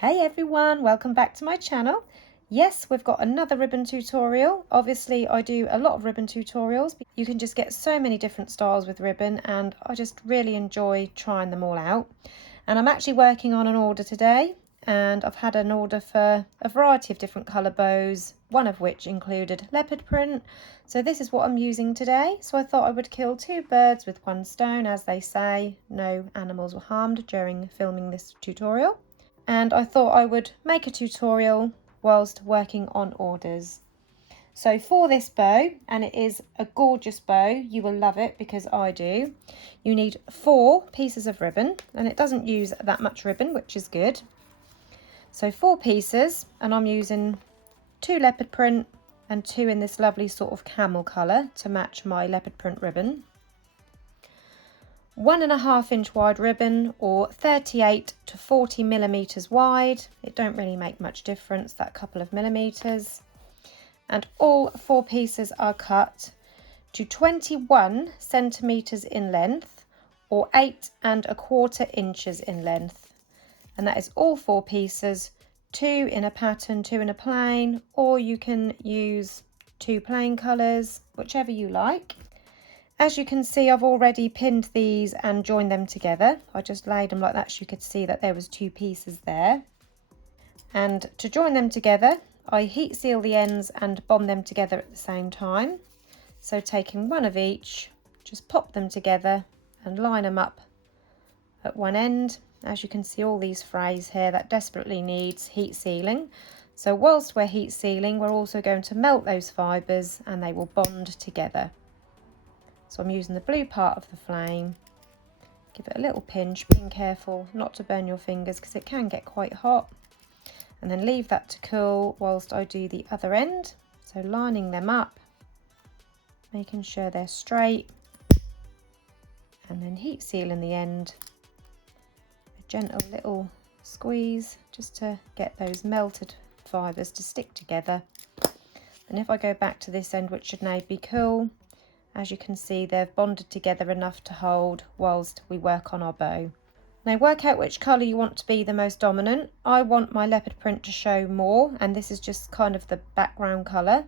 Hey everyone, welcome back to my channel. Yes, we've got another ribbon tutorial. Obviously I do a lot of ribbon tutorials. You can just get so many different styles with ribbon and I just really enjoy trying them all out. And I'm actually working on an order today and I've had an order for a variety of different colour bows, one of which included leopard print. So this is what I'm using today. So I thought I would kill two birds with one stone, as they say. No animals were harmed during filming this tutorial. And I thought I would make a tutorial whilst working on orders. So for this bow, and it is a gorgeous bow, you will love it because I do, you need 4 pieces of ribbon, and it doesn't use that much ribbon, which is good. So 4 pieces, and I'm using 2 leopard print and 2 in this lovely sort of camel colour to match my leopard print ribbon. 1.5 inch wide ribbon, or 38 to 40 millimeters wide. It don't really make much difference, that couple of millimeters. And all 4 pieces are cut to 21 centimeters in length, or 8¼ inches in length. And that is all 4 pieces, 2 in a pattern, 2 in a plain, or you can use 2 plain colours, whichever you like. As you can see, I've already pinned these and joined them together. I just laid them like that so you could see that there was 2 pieces there. And to join them together, I heat seal the ends and bond them together at the same time. So taking one of each, just pop them together and line them up at one end. As you can see, all these frays here, that desperately needs heat sealing. So whilst we're heat sealing, we're also going to melt those fibres and they will bond together. So I'm using the blue part of the flame. Give it a little pinch, being careful not to burn your fingers because it can get quite hot. And then leave that to cool whilst I do the other end. So lining them up, making sure they're straight, and then heat sealing the end. A gentle little squeeze just to get those melted fibres to stick together. And if I go back to this end, which should now be cool, as you can see, they've bonded together enough to hold whilst we work on our bow. Now work out which colour you want to be the most dominant. I want my leopard print to show more, and this is just kind of the background colour.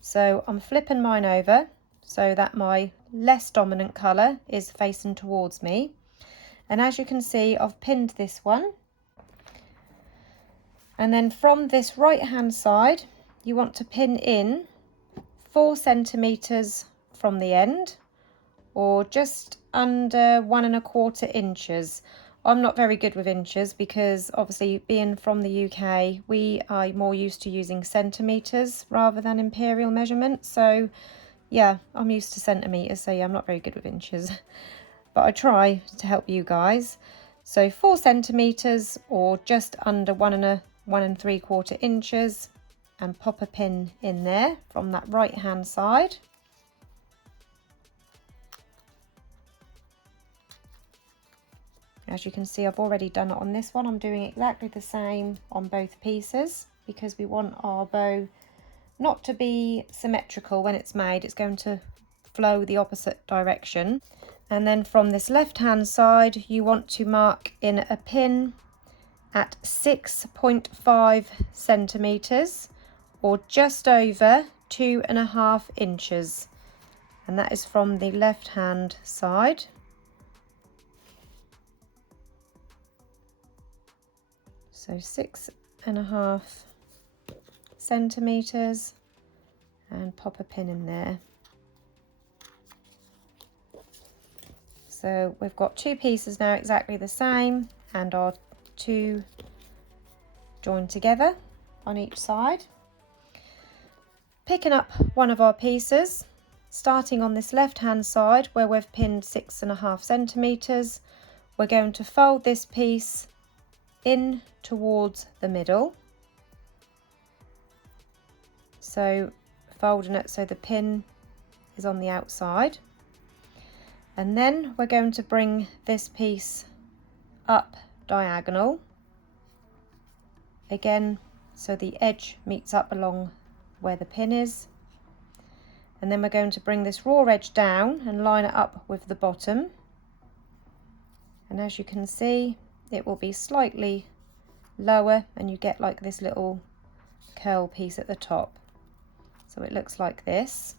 So I'm flipping mine over so that my less dominant colour is facing towards me. And as you can see, I've pinned this one. And then from this right hand side, you want to pin in 4 centimetres from the end, or just under 1¼ inches. I'm not very good with inches because obviously being from the UK, we are more used to using centimetres rather than imperial measurements. So yeah, I'm used to centimetres, so yeah, I'm not very good with inches. But I try to help you guys. So 4 centimetres, or just under 1¾ inches, and pop a pin in there from that right hand side. As you can see, I've already done it on this one. I'm doing exactly the same on both pieces because we want our bow not to be symmetrical when it's made. It's going to flow the opposite direction. And then from this left hand side, you want to mark in a pin at 6.5 centimetres, or just over 2½ inches. And that is from the left hand side. So 6½ centimetres, and pop a pin in there. So we've got 2 pieces now exactly the same, and our 2 joined together on each side. Picking up one of our pieces, starting on this left hand side where we've pinned 6½ centimetres, we're going to fold this piece in towards the middle. So folding it so the pin is on the outside. And then we're going to bring this piece up diagonal. Again, so the edge meets up along where the pin is. And then we're going to bring this raw edge down and line it up with the bottom. And as you can see, it will be slightly lower and you get like this little curl piece at the top. So it looks like this.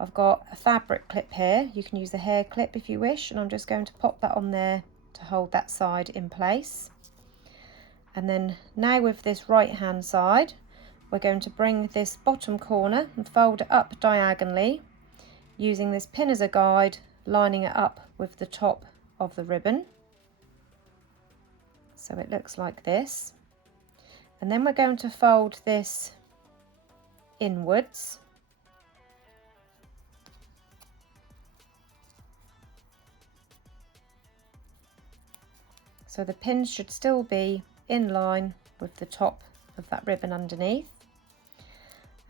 I've got a fabric clip here. You can use a hair clip if you wish, and I'm just going to pop that on there to hold that side in place. And then now with this right hand side, we're going to bring this bottom corner and fold it up diagonally using this pin as a guide, lining it up with the top of the ribbon. So it looks like this. And then we're going to fold this inwards. So the pins should still be in line with the top of that ribbon underneath.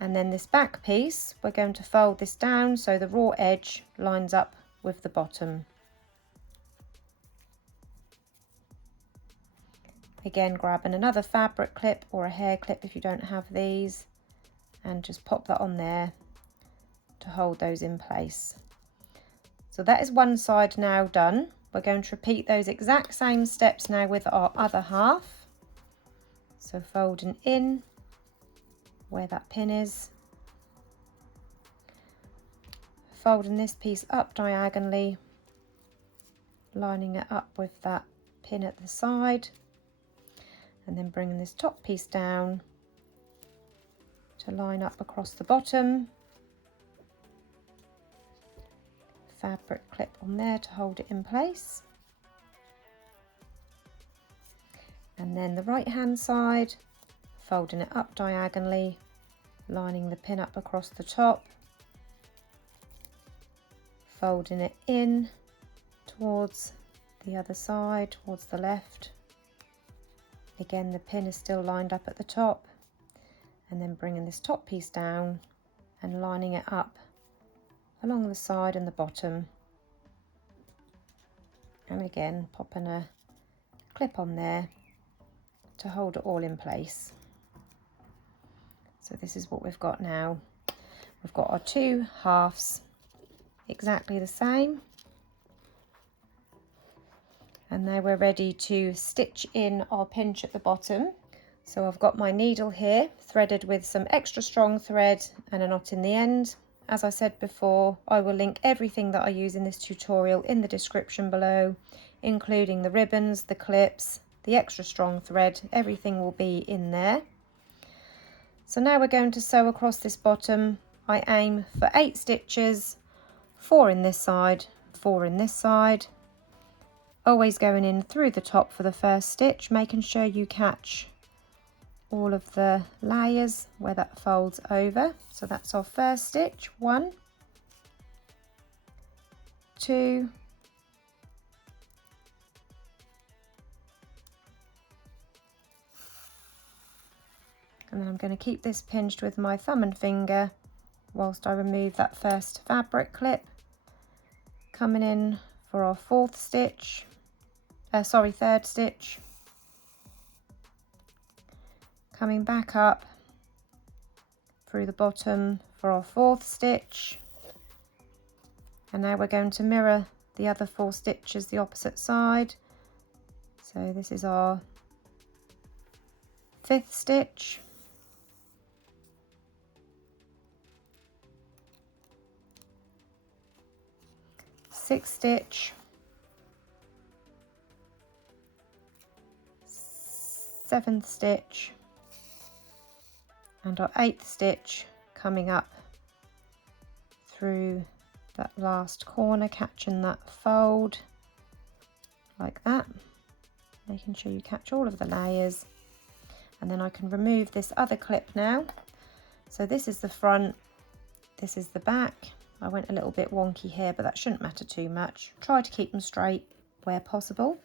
And then this back piece, we're going to fold this down so the raw edge lines up with the bottom. Again, grabbing another fabric clip or a hair clip if you don't have these, and just pop that on there to hold those in place. So that is one side now done. We're going to repeat those exact same steps now with our other half. So folding in where that pin is, folding this piece up diagonally, lining it up with that pin at the side, and then bringing this top piece down to line up across the bottom. Fabric clip on there to hold it in place. And then the right hand side, folding it up diagonally, lining the pin up across the top, folding it in towards the other side, towards the left. Again, the pin is still lined up at the top, and then bringing this top piece down and lining it up along the side and the bottom. And again, popping a clip on there to hold it all in place. So this is what we've got now. We've got our two halves exactly the same. And now we're ready to stitch in our pinch at the bottom. So I've got my needle here threaded with some extra strong thread and a knot in the end. As I said before, I will link everything that I use in this tutorial in the description below, including the ribbons, the clips, the extra strong thread, everything will be in there. So now we're going to sew across this bottom. I aim for 8 stitches, 4 in this side, 4 in this side. Always going in through the top for the first stitch, making sure you catch all of the layers where that folds over. So that's our first stitch, 1, 2, 3, and then I'm going to keep this pinched with my thumb and finger whilst I remove that first fabric clip. Coming in for our third stitch, coming back up through the bottom for our 4th stitch, and now we're going to mirror the other 4 stitches the opposite side. So this is our 5th stitch, 6th stitch, 7th stitch, and our 8th stitch coming up through that last corner, catching that fold like that, making sure you catch all of the layers. And then I can remove this other clip now. So this is the front, this is the back. I went a little bit wonky here, but that shouldn't matter too much. Try to keep them straight where possible.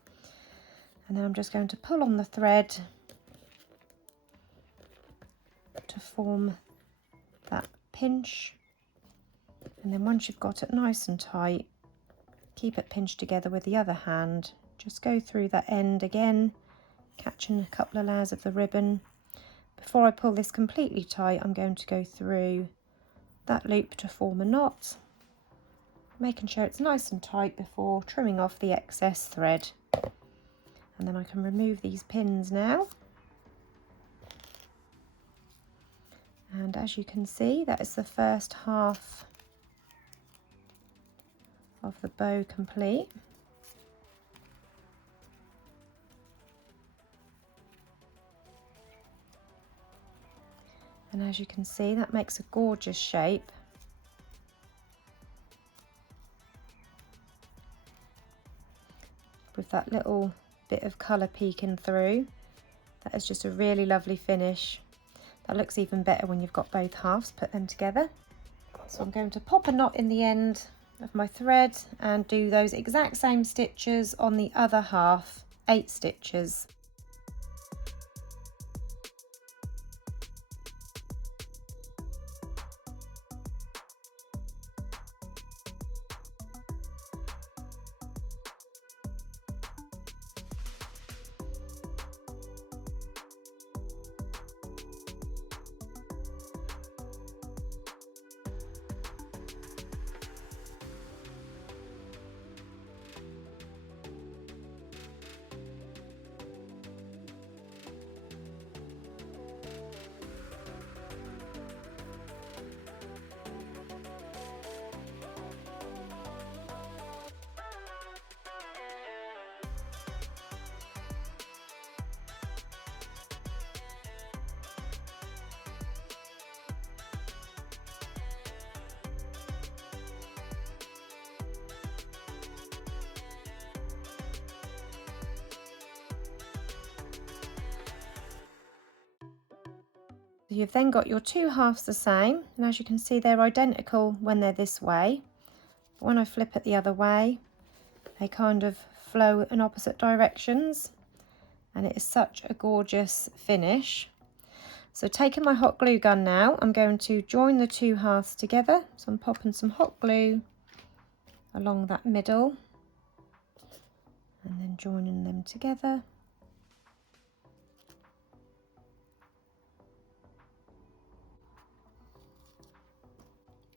And then I'm just going to pull on the thread to form that pinch. And then once you've got it nice and tight, keep it pinched together with the other hand. Just go through that end again, catching a couple of layers of the ribbon. Before I pull this completely tight, I'm going to go through that loop to form a knot, making sure it's nice and tight before trimming off the excess thread. And then I can remove these pins now. And as you can see, that is the first half of the bow complete. And as you can see, that makes a gorgeous shape. With that little bit of colour peeking through. That is just a really lovely finish. That looks even better when you've got both halves, put them together. So I'm going to pop a knot in the end of my thread and do those exact same stitches on the other half, 8 stitches. You've then got your 2 halves the same, and as you can see they're identical when they're this way. But when I flip it the other way, they kind of flow in opposite directions, and it is such a gorgeous finish. So taking my hot glue gun now, I'm going to join the 2 halves together. So I'm popping some hot glue along that middle and then joining them together.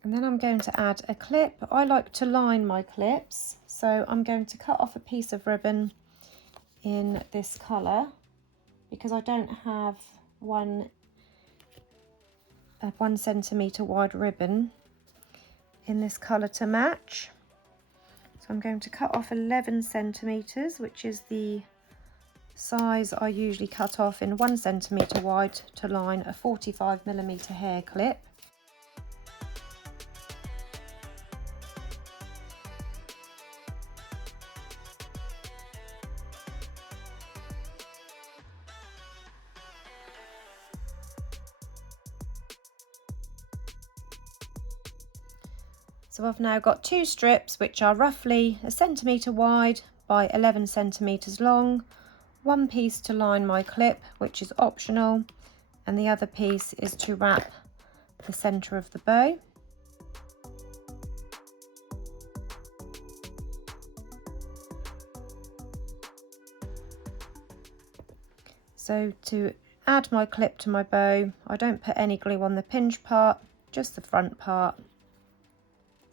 And then I'm going to add a clip. I like to line my clips, so I'm going to cut off a piece of ribbon in this colour because I don't have a 1 centimetre wide ribbon in this colour to match. So I'm going to cut off 11 centimetres, which is the size I usually cut off in 1 centimetre wide to line a 45mm hair clip. So I've now got 2 strips which are roughly 1 centimetre wide by 11 centimetres long, 1 piece to line my clip, which is optional, and the other piece is to wrap the centre of the bow. So to add my clip to my bow, I don't put any glue on the pinch part, just the front part.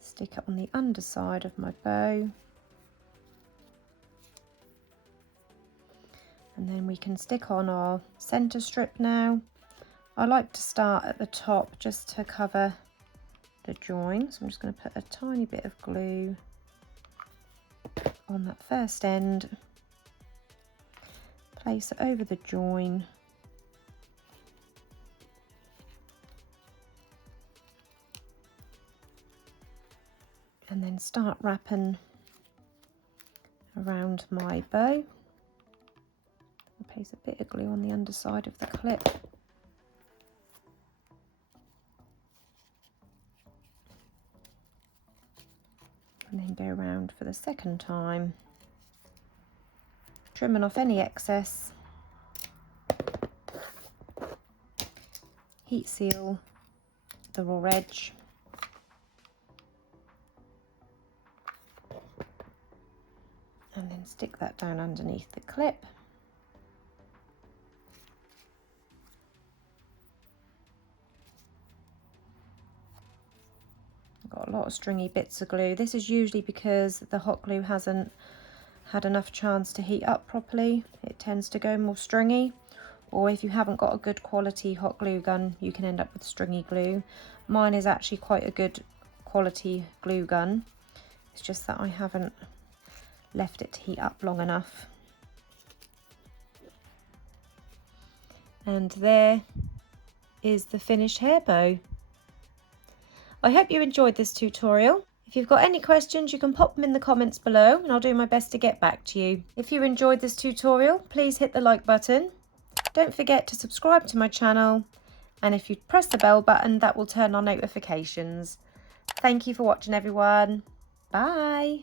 Stick it on the underside of my bow, and then we can stick on our centre strip now. I like to start at the top just to cover the join, so I'm just going to put a tiny bit of glue on that first end, place it over the join, and then start wrapping around my bow. I'll place a bit of glue on the underside of the clip. And then go around for the second time, trimming off any excess, heat seal the raw edge, and then stick that down underneath the clip. I've got a lot of stringy bits of glue. This is usually because the hot glue hasn't had enough chance to heat up properly, it tends to go more stringy. Or if you haven't got a good quality hot glue gun, you can end up with stringy glue. Mine is actually quite a good quality glue gun. It's just that I haven't left it to heat up long enough. And there is the finished hair bow. I hope you enjoyed this tutorial. If you've got any questions, you can pop them in the comments below and I'll do my best to get back to you. If you enjoyed this tutorial, please hit the like button. Don't forget to subscribe to my channel, and if you press the bell button, that will turn on notifications. Thank you for watching, everyone. Bye.